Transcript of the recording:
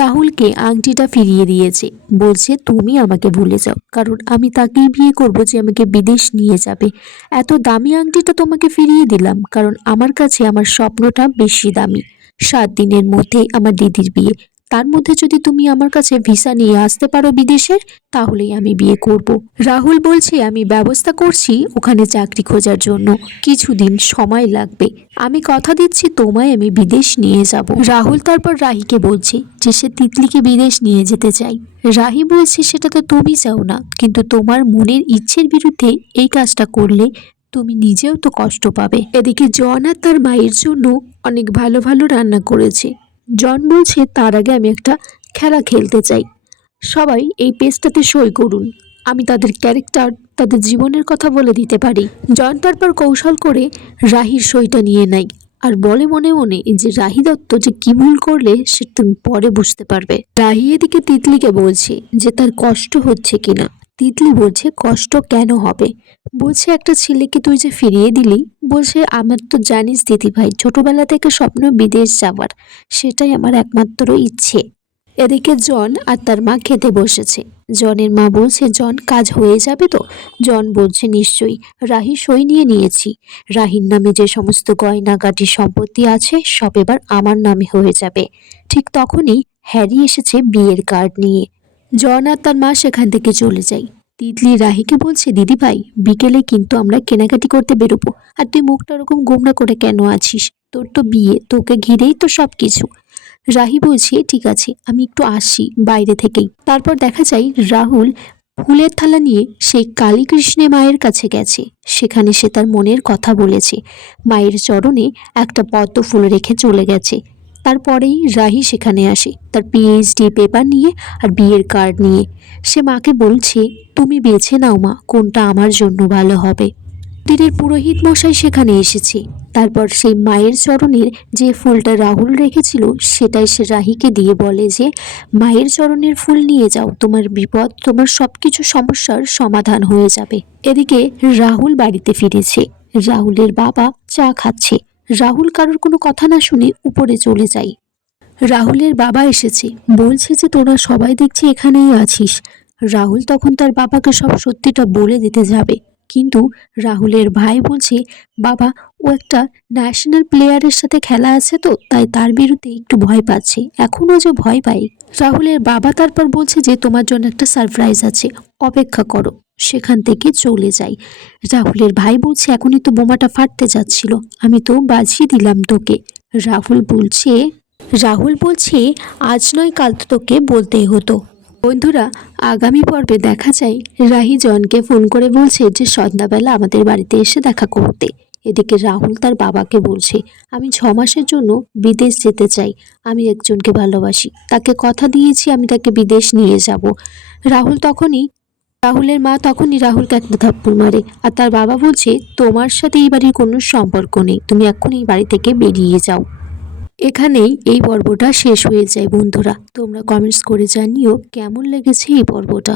রাহুলকে আংটিটা ফিরিয়ে দিয়েছে, বলছে তুমি আমাকে ভুলে যাও, কারণ আমি তাকেই বিয়ে করব যে আমাকে বিদেশ নিয়ে যাবে। এত দামি আংটিটা তোমাকে ফিরিয়ে দিলাম কারণ আমার কাছে আমার স্বপ্নটা বেশি দামি। 7 দিনের মধ্যে আমার দিদির বিয়ে, তার মধ্যে যদি তুমি আমার কাছে ভিসা নিয়ে আসতে পারো বিদেশের, তাহলেই আমি বিয়ে করব। রাহুল বলছে আমি ব্যবস্থা করছি ওখানে চাকরি খোঁজার জন্য, কিছুদিন সময় লাগবে, আমি কথা দিচ্ছি তোমায় আমি বিদেশ নিয়ে যাব। রাহুল তারপর রাহিকে বলছে যে সে তিতলিকে বিদেশ নিয়ে যেতে চাই। রাহি বলছে সেটা তো তুমি চাও না, কিন্তু তোমার মনের ইচ্ছের বিরুদ্ধে এই কাজটা করলে তুমি নিজেও তো কষ্ট পাবে। এদিকে জন আর তার মায়ের জন্য অনেক ভালো ভালো রান্না করেছে। জন বলছে তার আগে আমি একটা খেলা খেলতে চাই, সবাই এই পেজটাতে সই করুন, আমি তাদের ক্যারেক্টার তাদের জীবনের কথা বলে দিতে পারি। জন তারপর কৌশল করে রাহির সইটা নিয়ে নেয় আর বলে মনে মনে যে রাহি দত্ত যে কি ভুল করলে সেটা তুমি পরে বুঝতে পারবে। রাহি এদিকে তিতলিকে বলছে যে তার কষ্ট হচ্ছে কিনা। তিতলি বলছে কষ্ট কেন হবে, বলছে একটা ছেলেকে তুই যে ফিরিয়ে দিলি, বলছে আমার তো জানিস দিদি ভাই ছোটবেলা থেকে স্বপ্ন বিদেশ যাওয়ার, সেটাই আমার একমাত্র ইচ্ছে। এদিকে জন আর তার মা খেতে বসেছে। জনের মা বলছে জন কাজ হয়ে যাবে তো? জন বলছে নিশ্চয়ই, রাহি সই নিয়ে নিয়েছি, রাহির নামে যে সমস্ত গয়নাগাটি সম্পত্তি আছে সব এবার আমার নামে হয়ে যাবে। ঠিক তখনই হ্যারি এসেছে বিয়ের কার্ড নিয়ে। জন আর তার মা সেখান থেকে চলে যায়। তিতলি রাহিকে বলছে দিদি ভাই বিকেলে কিন্তু আমরা কেনাকাটি করতে বেরোবো, আর তুই মুখটা ওরকম গোমরা করে কেন আছিস, তোর তো বিয়ে, তোকে ঘিরেই তো সব কিছু। রাহি বলছে ঠিক আছে আমি একটু আসি বাইরে থেকেই। তারপর দেখা যায় রাহুল ফুলের থালা নিয়ে সেই কালীকৃষ্ণে মায়ের কাছে গেছে, সেখানে সে তার মনের কথা বলেছে, মায়ের চরণে একটা পদ্ম ফুল রেখে চলে গেছে। তারপরেই রাহি সেখানে আসে তার পিএইচডি পেপার নিয়ে আর বিয়ের কার্ড নিয়ে। সে মাকে বলছে তুমি বেছে নাও মা, কোনটা আমার জন্য ভালো হবে। মন্দিরের পুরোহিত মশাই সেখানে এসেছে। তারপর সেই মায়ের চরণের যে ফুলটা রাহুল রেখেছিল সেটাই সে রাহিকে দিয়ে বলে যে মায়ের চরণের ফুল নিয়ে যাও, তোমার বিপদ তোমার সবকিছু সমস্যার সমাধান হয়ে যাবে। এদিকে রাহুল বাড়িতে ফিরেছে। রাহুলের বাবা চা খাচ্ছে। রাহুল কারোর কোনো কথা না শুনে উপরে চলে যায়। রাহুলের বাবা এসেছে, বলছে যে তোরা সবাই দেখছি এখানেই আছিস। রাহুল তখন তার বাবাকে সব সত্যিটা বলে দিতে যাবে, কিন্তু রাহুলের ভাই বলছে বাবা ও একটা ন্যাশনাল প্লেয়ারের সাথে খেলা আছে তো তাই তার বিরুদ্ধে একটু ভয় পাচ্ছে, এখনও যে ভয় পায়। রাহুলের বাবা তারপর বলছে যে তোমার জন্য একটা সারপ্রাইজ আছে, অপেক্ষা করো। সেখান থেকে চলে যায়। রাহুলের ভাই বলছে এখনই তো বোমাটা ফাটতে যাচ্ছিল, আমি তো বাজিয়ে দিলাম তোকে। রাহুল বলছে আজ নয় কাল তো তোকে বলতেই হতো। বন্ধুরা, আগামী পর্বে দেখা যায় রাহি জনকে ফোন করে বলছে যে সন্ধ্যাবেলা আমাদের বাড়িতে এসে দেখা করতে। এদিকে রাহুল তার বাবাকে বলছে আমি 6 মাসের জন্য বিদেশ যেতে চাই, আমি একজনকে ভালোবাসি, তাকে কথা দিয়েছি আমি তাকে বিদেশ নিয়ে যাব। রাহুলের মা তখনই রাহুলকে একটা থাপ্পড় মারে, আর তার বাবা বলছে তোমার সাথে এই বাড়ির কোনো সম্পর্ক নেই, তুমি এখন এই বাড়ি থেকে বেরিয়ে যাও। এখানেই এই পর্বটা শেষ হয়ে যায়। বন্ধুরা তোমরা কমেন্টস করে জানিও কেমন লেগেছে এই পর্বটা।